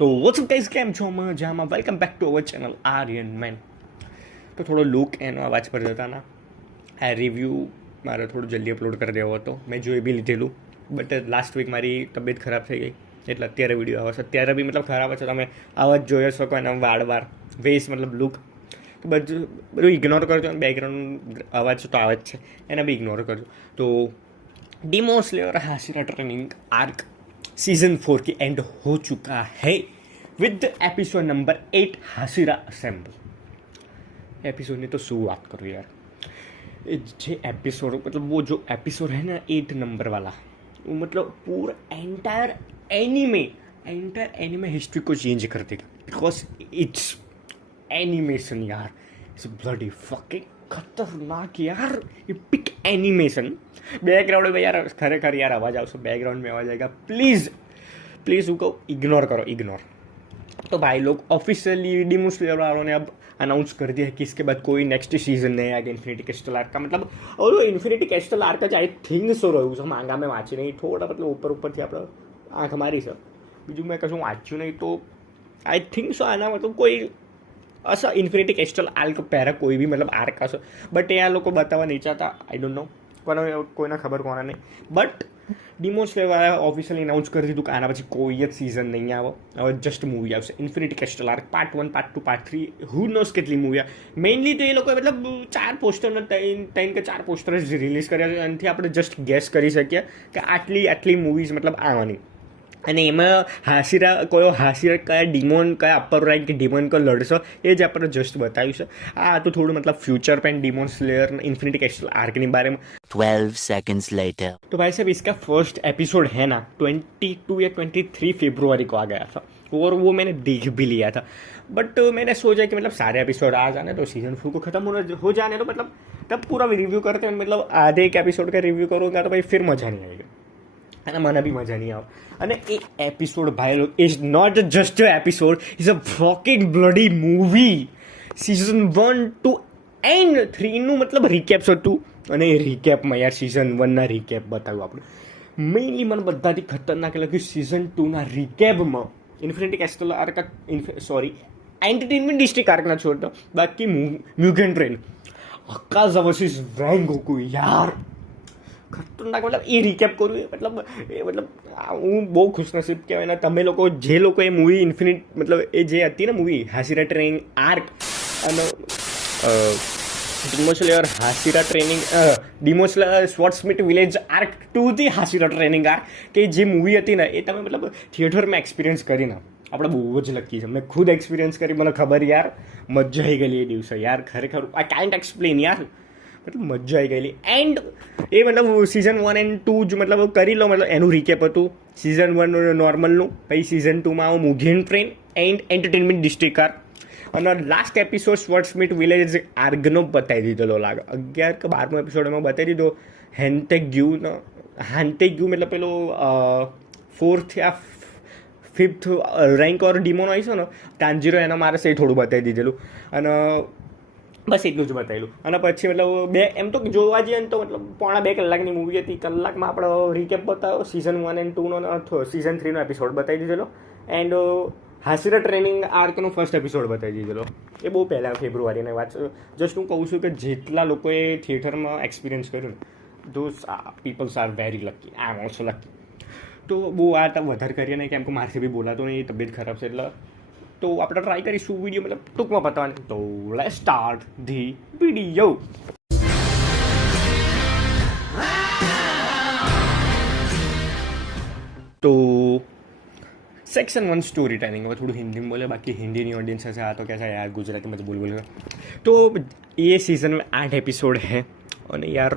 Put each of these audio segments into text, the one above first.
તો WhatsApp guys, કેમ છો? મજામાં. Welcome back to our channel Aryan main. તો થોડો લુક એનો અવાજ પર જતા ના, આ રિવ્યૂ મારે થોડું જલ્દી અપલોડ કરી દેવો હતો. મેં જોઈ બી લીધેલું, બટ લાસ્ટ વીક મારી તબિયત ખરાબ થઈ ગઈ એટલે અત્યારે વિડીયો આવે છે. અત્યારે બી મતલબ ખરાબ છે, તમે અવાજ જોઈ શકો એના વાળ વેસ મતલબ લુક તો બધું ઇગ્નોર કરજો. અને બેકગ્રાઉન્ડ અવાજ તો આવે જ છે, એને બી ઇગ્નોર કરજો. તો demon slayer Hashira training arc season 4 की एंड हो चुका है with episode number 8 Hashira assemble. Episode ની તો શું વાત કરું યાર, જે एपिसोड मतलब वो जो एपिसोड है ना 8 नंबर वाला, वो मतलब पूरा एंटायर एनिमे हिस्ट्री को चेंज कर देगा बिकॉज इट्स एनिमेशन यार. इट्स ब्लडी फकिंग खतरनाक यार, एपिक एनिमेशन. बैकग्राउंड में यार खरेखर यार आवाज़ आवशे, बैकग्राउंड में आवाज़ आएगा. प्लीज़ उसको इग्नोर करो, इग्नोर. तो भाई लोग ऑफिशियली डीमन स्लेयर वालों ने अब अनाउंस कर दिया है कि इसके बाद कोई नेक्स्ट सीजन नहीं आएगा इन्फिनिटी क्रिस्टल आर्क का. मतलब और इन्फिनिटी क्रिस्टल आर्क જ आई थिंक સો રહ્યું છે માંગામાં વાંચી નહીં, થોડા મતલબ ઉપરથી આપણે આંખ મારી છે. બીજું મેં કશું વાંચ્યું નહીં, તો आई थिंक સો આના मतलब कोई असं इन्फिनिटी क्रिस्टल आर्क પહેલાં કોઈ બી મતલબ આર્ક હશે, બટ એ આ લોકો બતાવવા નહીં ચાહતા. આઈ ડોન્ટ નો, પણ કોઈને ખબર કોને નહીં. બટ ડીમન સ્લેયર ઓફિશિયલી અનાઉન્સ કરી દીધું કે આના પછી કોઈ જ સિઝન નહીં આવે, હવે જસ્ટ મૂવી આવશે infinity crystal arc part 1, part 2, part 3, હુ નોઝ કેટલી મૂવી આવે. મેઇનલી તો એ લોકોએ મતલબ 3 કે 4 પોસ્ટર જ રિલીઝ કર્યા છે, એનાથી આપણે જસ્ટ ગેસ કરી શકીએ કે આટલી મૂવીઝ મતલબ આવવાની. અને એમાં હાશિરા કયા ડીમોન, કયા અપર રેન્ક કે ડીમોન કો લડશો એ જ આપણે જસ્ટ બતાવ્યું છે. આ તો થોડું मतलब future pen demon slayer infinity crystal arc के बारे में 12 seconds later. तो भाई साहब इसका फर्स्ट एपिसोड है ना 22 या 23 फरवरी को आ गया था और वो मैंने देख भी लिया था. बट मैंने सोचा कि मतलब सारे एपिसोड आ जाने तो सीजन 4 को ख़त्म हो जाने तो मतलब तब पूरा रिव्यू करते हैं. मतलब आधे एक एपिसोड का रिव्यू करूँगा तो भाई फिर मज़ा नहीं आएगा, અને મને બી મજા નહીં આવે. અને એ એપિસોડ ભાઈ look is not just a episode, is a fucking bloody movie. Season 1 to and 3નું મતલબ રિકેપ્સ હતું, અને એ રિકેપમાં યાર સિઝન 1ના રિકેપ બતાવ્યું આપણે. મેઇનલી મને બધાથી ખતરનાક લાગ્યું સિઝન 2ના રિકેપમાં infinity crystal arc, sorry entertainment district આર્કના છોડતો, બાકી મ્યુગન ટ્રેન અકાઝા વર્સિસ રેન્ગોકુ યાર ખતરનાક. મતલબ એ રિકેપ કરવું મતલબ હું બહુ ખુશનસીબ કહેવાય ને તમે લોકો જે લોકો એ મૂવી ઇન્ફિનિટ મતલબ એ જે હતી ને મૂવી હાશિરા ટ્રેનિંગ આર્ક અને demon slayer Hashira training demon slayer swordsmith village arc 2 થી હાશિરા ટ્રેનિંગ આર્ક કે જે મૂવી હતી ને એ તમે મતલબ થિયેટરમાં એક્સપિરિયન્સ કરીને આપણે બહુ જ લકી છે. મેં ખુદ એક્સપિરિયન્સ કરી, મને ખબર યાર મજા આવી ગયેલી એ દિવસે યાર. ખરેખર આઈ કાન્ટ એક્સપ્લેન યાર, મતલબ મજા આવી ગયેલી. એન્ડ એ મતલબ સિઝન 1 એન્ડ 2 જ મતલબ કરી લો, મતલબ એનું રિકેપ હતું સિઝન 1 નોર્મલનું, પછી સિઝન 2માં આવો Mugen train and entertainment district arc, અને લાસ્ટ એપિસોડ સ્વોર્ડસ્મિથ વિલેજ આર્કનો બતાવી દીધેલો લાગે. 11 કે 12મો એપિસોડ એમાં બતાવી દીધો. હાન્ટેગ્યુનો મતલબ પેલો 4th યા 5th રેન્ક ઓર ડીમોન હોય છે ને તાંજીરો, એના મારે એ થોડું બતાવી દીધેલું. અને બસ એટલું જ બતાવેલું. અને પછી મતલબ એમ તો જોવા જઈએ ને તો મતલબ 1.5 કલાકની મૂવી હતી. કલાકમાં આપણો રિકેપ બતાવ્યો. સિઝન 1 એન્ડ 2નો સિઝન 3નો એપિસોડ બતાવી દીધેલો. એન્ડ હાશિરા ટ્રેનિંગ આર્કનો ફર્સ્ટ એપિસોડ બતાવી દીધેલો. એ બહુ પહેલાં ફેબ્રુઆરીની વાત છે. જસ્ટ હું કહું છું કે જેટલા લોકોએ થિયેટરમાં એક્સપિરિયન્સ કર્યું ને those peoples are very lucky. I am also lucky. તો બહુ આ વધારે કરીએ નહીં, કેમ કે મારથી બી બોલાતો નહીં, તબિયત ખરાબ છે એટલે. તો આપણે ટ્રાય કરીશું વિડીયો મતલબ ટૂંકમાં બતાવવાની. તો લેટ્સ સ્ટાર્ટ ધી વિડીયો. તો सेक्शन 1 स्टोरी टेलिंग. હવે થોડું હિન્દીમાં બોલે, બાકી હિન્દીની ऑडियंस है આ તો कैसा यार गुजराती में तो बोल तो ये सीज़न में 8 एपिसोड है. और यार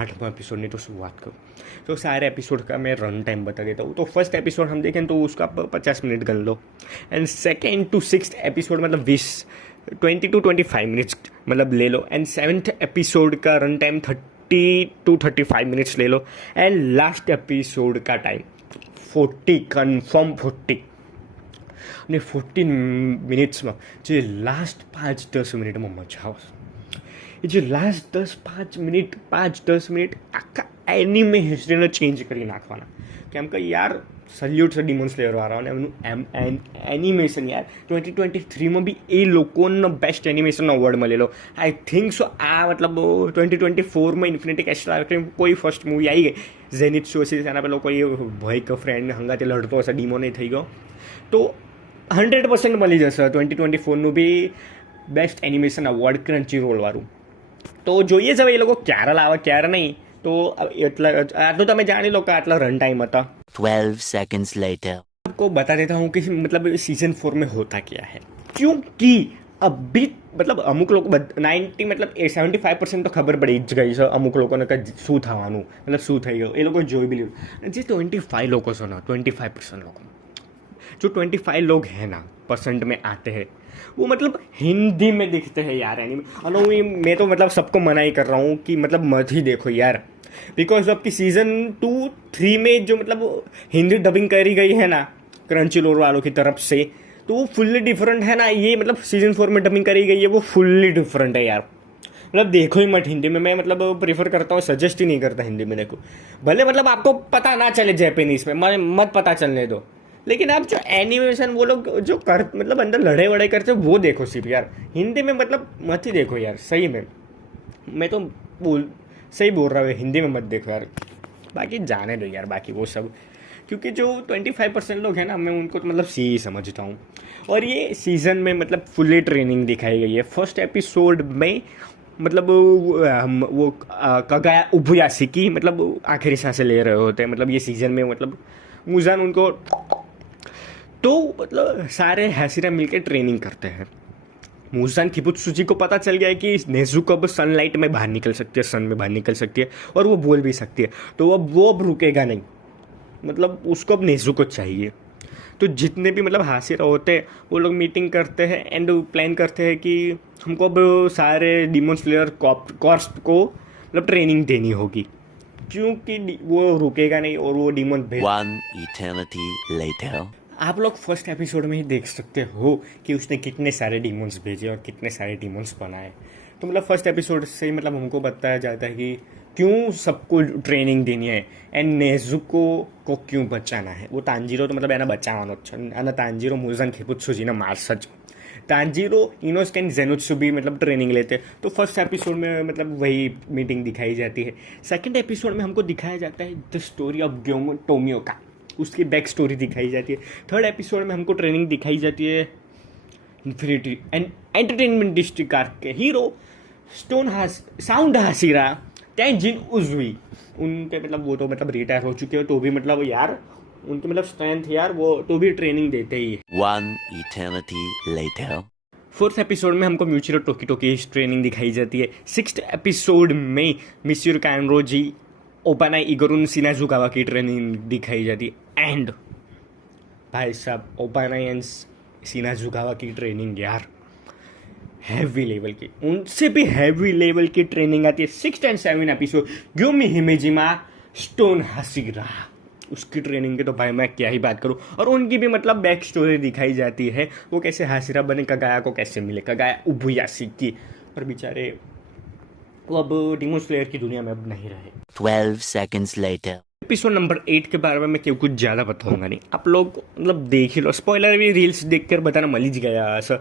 8वां एपिसोड नहीं तो शुरू बात करूँ तो सारे एपिसोड का मैं रन टाइम बता देता हूँ. तो फर्स्ट एपिसोड हम देखें तो उसका 50 मिनट गन लो, and second to 6th episode मतलब 20 to 25 मिनट्स मतलब ले लो, एंड 7th एपिसोड का रन टाइम 30 to 35 मिनट्स ले लो, एंड लास्ट एपिसोड का टाइम 40 કન્ફર્મ 40. અને 40 મિનિટ્સમાં જે લાસ્ટ 5-10 મિનિટમાં મજા આવશે. એ જે લાસ્ટ 5-10 મિનિટ આખા એનિમે હિસ્ટ્રીને ચેન્જ કરી નાખવાના. કેમ કે યાર સલ્યુટ છે ડિમોન સ્લેયર વાળાઓને એમનું એનિમેશન યાર 2023માં બી એ લોકોનો બેસ્ટ એનિમેશનનો અવોર્ડ મળેલો. આઈ થિંક સો આ મતલબ 2024માં ઇન્ફિનિટી કેસ્ટલ આર્કની કોઈ ફર્સ્ટ મૂવી આવી ગઈ ઝેનિથ સોસિસ, એના પેલો કોઈ ભય કે ફ્રેન્ડ હંગાતે લડતો હશે, ડીમો નહીં થઈ ગયો, તો 100% મળી જશે 2024નું બી બેસ્ટ એનિમેશન અવોર્ડ ક્રન્ચી રોલવાળું. તો જોઈએ છે હવે એ લોકો ક્યારે લાવે ક્યારે નહીં. તો એટલા આટલું તમે જાણી લો કે આટલા રન ટાइम था. 12 seconds later. आपको बता देता हूँ कि मतलब सीजन 4 में होता क्या है, क्योंकि अभी मतलब અમુક લોકો 90 मतलब 75% તો ખબર પડી જ ગઈ છે અમુક લોકોને કે શું થવાનું, મતલબ શું થઈ ગયું, એ લોકો જોઈ બી લીધું. જે 25 લોકો છે ના 25% લોકો, जो 25 लोग हैं ना परसेंट में आते हैं वो मतलब हिंदी में दिखते हैं यार एनिमे. और मैं तो मतलब सबको मना ही कर रहा हूँ कि मतलब मत ही देखो यार, बिकॉज अब की सीजन 2-3 में जो मतलब हिंदी डबिंग करी गई है ना क्रंची रोल वालों की तरफ से, तो वो फुल्ली डिफरेंट है ना. ये मतलब सीजन 4 में डबिंग करी गई है वो फुल्ली डिफरेंट है यार. मतलब देखो ही मत हिंदी में. मैं मतलब प्रीफर करता हूँ, सजेस्ट ही नहीं करता हिंदी में देखो. भले मतलब आपको पता ना चले जैपनीज में, मत पता चलने दो, लेकिन आप जो एनिमेशन वो लोग जो कर मतलब अंदर लड़े वड़े करते वो देखो सिर्फ यार. हिंदी में मतलब मत ही देखो यार, सही में मैं तो सही बोल रहा हूँ, हिंदी में मत देखो यार. बाकी जाने दो यार बाकी वो सब, क्योंकि जो 25% लोग हैं ना मैं उनको तो मतलब सी समझता हूँ. और ये सीज़न में मतलब फुल्ली ट्रेनिंग दिखाई गई है. फर्स्ट एपिसोड में मतलब वो कगाया उबुयासी की मतलब आखिरी सांसें ले रहे होते हैं, मतलब ये सीज़न में मतलब मुजान उनको, तो मतलब सारे हैसिरा मिलकर ट्रेनिंग करते हैं. मुजान किबुत्सुजी को पता चल गया है कि नेज़ुको अब सनलाइट में बाहर निकल सकती है, सन में बाहर निकल सकती है और वो बोल भी सकती है, तो अब रुकेगा नहीं, मतलब उसको अब नेज़ुको चाहिए. तो जितने भी मतलब हासिरा होते हैं वो लोग मीटिंग करते हैं एंड प्लान करते हैं कि हमको अब सारे डीमन स्लेयर कॉर्प्स को मतलब ट्रेनिंग देनी होगी, क्योंकि वो रुकेगा नहीं और वो डीमन भेज. One eternity later. आप लोग फर्स्ट एपिसोड में ही देख सकते हो कि उसने कितने सारे डीमंस भेजे और कितने सारे डीमंस बनाए. तो मतलब फर्स्ट एपिसोड से ही मतलब हमको बताया जाता है कि क्यों सबको ट्रेनिंग देनी है एंड नेज़ुको को क्यों बचाना है. वो तांजीरो तो मतलब एना बचावવાનો જ છે, અને તાંજીરો મુઝાન ખિબુત્સુજીને મારશે જ. तांजीरो इनोस्के एंड ज़ेनोत्सु भी मतलब ट्रेनिंग लेते हैं. तो फर्स्ट एपिसोड में मतलब वही मीटिंग दिखाई जाती है. सेकंड एपिसोड में हमको दिखाया जाता है द स्टोरी ऑफ ग्योमो टोमियोका, उसकी बैक स्टोरी दिखाई जाती है. थर्ड एपिसोड में हमको ट्रेनिंग दिखाई जाती है infinity and entertainment district arc के हीरो साउंड हासिरा तेंजिन उज़ुई. उनके मतलब वो तो मतलब रिटायर हो चुके हो, तो भी मतलब यार उनकी मतलब स्ट्रेंथ यार वो तो भी ट्रेनिंग देते ही है. One eternity later. Fourth episode में हमको म्यूचिरो टोकी टोकी ट्रेनिंग दिखाई जाती है. सिक्स्थ एपिसोड में मिस्यूर कानरोजी ओपानाई इगोरुन सिनाजुकावा की ट्रेनिंग दिखाई जाती है. एंड भाई साहब ओपानाई एंड सिनाजुकावा की ट्रेनिंग यार हैवी लेवल की, उनसे भी हैवी लेवल की ट्रेनिंग आती है. 6 एंड 7 एपिसोड ग्योमी हिमेजिमा स्टोन हासिरा, उसकी ट्रेनिंग की तो भाई मैं क्या ही बात करूँ. और उनकी भी मतलब बैक स्टोरी दिखाई जाती है, वो कैसे हासिरा बने, कगाया को कैसे मिले, कगाया उबुयासी की, और बेचारे वो अब डीमन स्लेयर की दुनिया में अब नहीं रहे. 12 seconds later. एपिसोड नंबर 8 के बारे में मैं क्यों कुछ ज़्यादा बताऊंगा नहीं, आप लोग मतलब देख ही लो. स्पॉइलर भी रील्स देख कर बताना मળી જ ગયા હશે,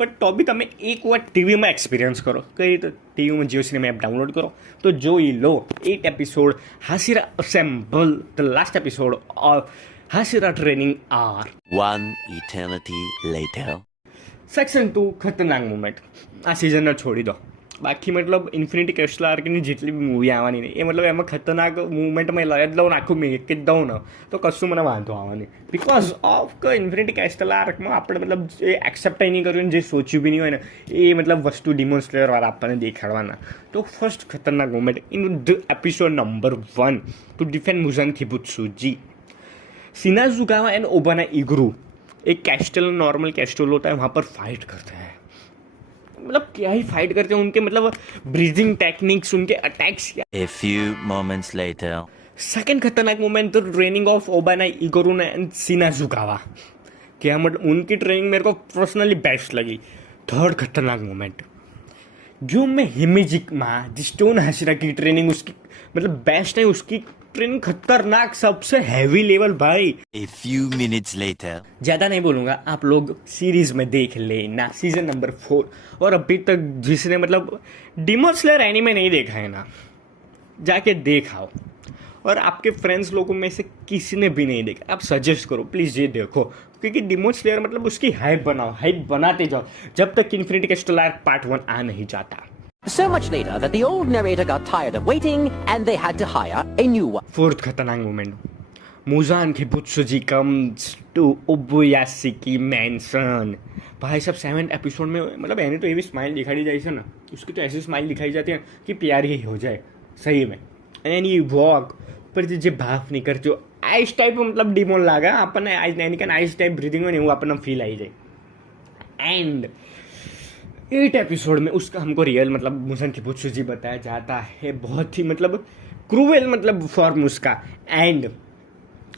બટ તો બી તમે એકવાર ટીવીમાં એક્સપિરિયન્સ કરો. કઈ રીતે ટીવીમાં જીઓ સિનેમા એપ ડાઉનલોડ કરો તો જોઈ લો 8 episode Hashira assemble, the last episode of Hashira training arc. One eternity later. Section 2 ખતરનાક મુમેન્ટ. આ સિઝનને છોડી દો, બાકી મતલબ ઇન્ફિનિટી કેસ્ટલ આર્કની જેટલી બી મૂવી આવવાની નહીં એ મતલબ એમાં ખતરનાક મુવમેન્ટમાં લઈ જ લઉં આખું મેં દઉં ને તો કશું મને વાંધો આવવાની, બિકોઝ ઓફ કે ઇન્ફિનિટી કેસ્ટલ આર્કમાં આપણે મતલબ જે એક્સેપ્ટ નહીં કર્યું ને જે સોચ્યું બી નહીં હોય ને એ મતલબ વસ્તુ ડિમોન સ્લેયરવાળા આપણને દેખાડવાના. તો ફર્સ્ટ ખતરનાક movement in the episode number 1 to defend Muzan Kibutsuji. Shinazugawa and Obanai Iguro एक कैस्टल नॉर्मल कैस्टल होता है, वहाँ पर फाइट करते हैं. मतलब क्या ही फाइट करते हैं, उनके मतलब ब्रीदिंग टेक्निक्स, उनके attacks. A few moments later. Second खतरनाक moment the training of Obanai Iguro and Shinazugawa. क्या मतलब उनकी ट्रेनिंग मेरे को पर्सनली बेस्ट लगी. थर्ड खतरनाक मोमेंट जो मैं Himejima the stone Hashira की ट्रेनिंग उसकी मतलब बेस्ट है, उसकी ट्रेनिंग खतरनाक, सबसे हैवी लेवल भाई। A few minutes later. ज़्यादा नहीं बोलूँगा, आप लोग सीरीज में देख लेना, सीजन नंबर 4। और अभी तक जिसने मतलब डिमोन स्लेयर एनीमे नहीं देखा है ना, जाके देखाओ। और आपके फ्रेंड्स लोगों में से किसी ने भी नहीं देखा, आप सजेस्ट करो प्लीज़ ये देखो, क्योंकि डिमोन स्लेयर मतलब उसकी हाइप बनाओ, हाइप बनाते जाओ जब तक इन्फिनिटी क्रिस्टल आर्क पार्ट 1 आ नहीं जाता। So much later that the old narrator got tired of waiting and they had to hire a new one. Fourth खतरनाक मोमेंट, मुजान किबुत्सुजी कम्स टू ओबुयासिकी मैंसन। भाई सब 7th एपिसोड में मतलब एने तो एवी स्माइल दिखाई जाए से ना, उसकी तो ऐसी स्माइल दिखाई जाती है कि प्यार ही हो जाए सही में। एंड यू वॉक पर जे भाफ नहीं कर जो आइस टाइप मतलब डिमोन लागा अपन आइस टाइप ब्रीदिंग में नहीं हुआ अपन फील आई जाए। एंड 8 एपिसोड में उसका हमको रियल मतलब मुसन किबुत्सुजी बताया जाता है, बहुत ही मतलब क्रूएल मतलब फॉर्म उसका। एंड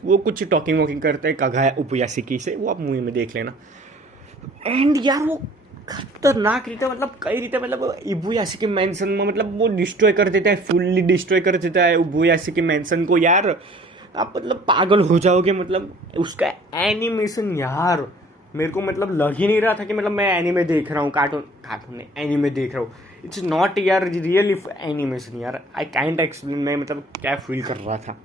वो कुछ टॉकिंग वॉकिंग करते हैं कगाया उपुयासिकी से, वो आप मूवी में देख लेना। एंड यार वो खतरनाक रीते मतलब कई रीते मतलब इबुयासिकी मैंसन में मतलब वो डिस्ट्रॉय कर देता है, फुल्ली डिस्ट्रॉय कर देता है इबुयासिकी मैंसन को। यार आप मतलब पागल हो जाओगे, मतलब उसका एनिमेशन यार मेरे को मतलब लग ही नहीं रहा था कि मतलब मैं एनीमे देख रहा हूँ, कार्टून एनीमे देख रहा हूँ। इट्स नॉट यार रियली एनिमेशन यार, आई काइंट एक्सप्लेन मैं मतलब क्या फील कर रहा था।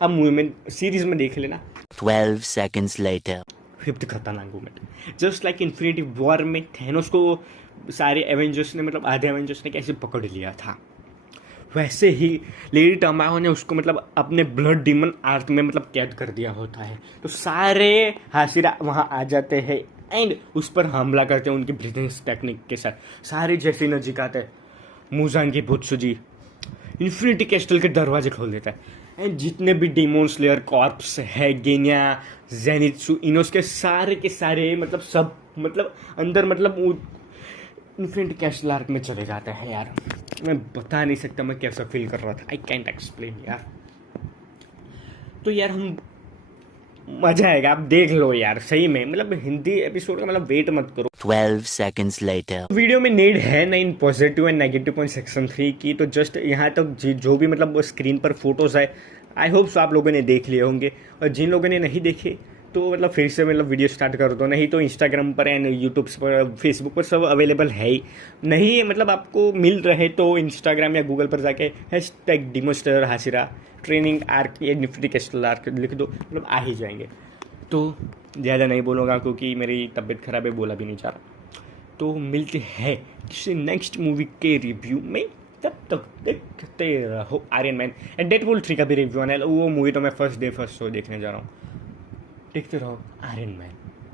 अब मूवी में सीरीज में देख लेना। 12 seconds later. 5th खतरनाक moment, just like infinity war में थैनोस को सारे एवेंजर्स ने मतलब आधे एवेंजर्स ने कैसे पकड़ लिया था, वैसे ही लेडी टमाहो ने उसको मतलब अपने ब्लड डीमन आर्क में मतलब कैद कर दिया होता है। तो सारे हाशिरा वहाँ आ जाते हैं एंड उस पर हमला करते हैं उनकी ब्रीथिंग टेक्निक के साथ। सारे जैसे नजीक आते हैं, मुजान की बुत्सुजी इन्फिनिटी कैस्टल के दरवाजे खोल देता है। एंड जितने भी डिमोन स्लेयर कॉर्प्स है, गेनिया, जेनित्सु, इनोस के सारे मतलब सब मतलब अंदर मतलब इन्फिनिटी कैस्टल आर्क में चले जाते हैं। यार मैं बता नहीं सकता मैं कैसा फील कर रहा था, आई कैंट एक्सप्लेन यार। तो यार हम मजा आएगा, आप देख लो यार सही में, मतलब हिंदी एपिसोड का मतलब वेट मत करो। 12 seconds later. वीडियो में नीड है ना in positive and negative point section 3 की, तो जस्ट यहाँ तक जो भी मतलब स्क्रीन पर फोटोज है आई होप सो आप लोगों ने देख लिए होंगे, और जिन लोगों ने नहीं देखे तो मतलब फिर से मतलब वीडियो स्टार्ट कर दो, नहीं तो इंस्टाग्राम पर एंड यूट्यूब पर फेसबुक पर सब अवेलेबल है ही नहीं, मतलब आपको मिल रहे तो इंस्टाग्राम या गूगल पर जाके #डिमोन हाशिरा ट्रेनिंग आर्क या इन्फिनिटी कैस्टल आर्क लिख दो, मतलब आ ही जाएंगे। तो ज़्यादा नहीं बोलूँगा क्योंकि मेरी तबीयत खराब है, बोला भी नहीं चाह रहा। तो मिलते हैं किसी नेक्स्ट मूवी के रिव्यू में, तब तक देखते रहो आयरन मैन एंड डेडपूल 3 का भी रिव्यू आना है, वो मूवी तो मैं फर्स्ट डे फर्स्ट शो देखने जा रहा हूँ। देखते रहो आयरन मैन।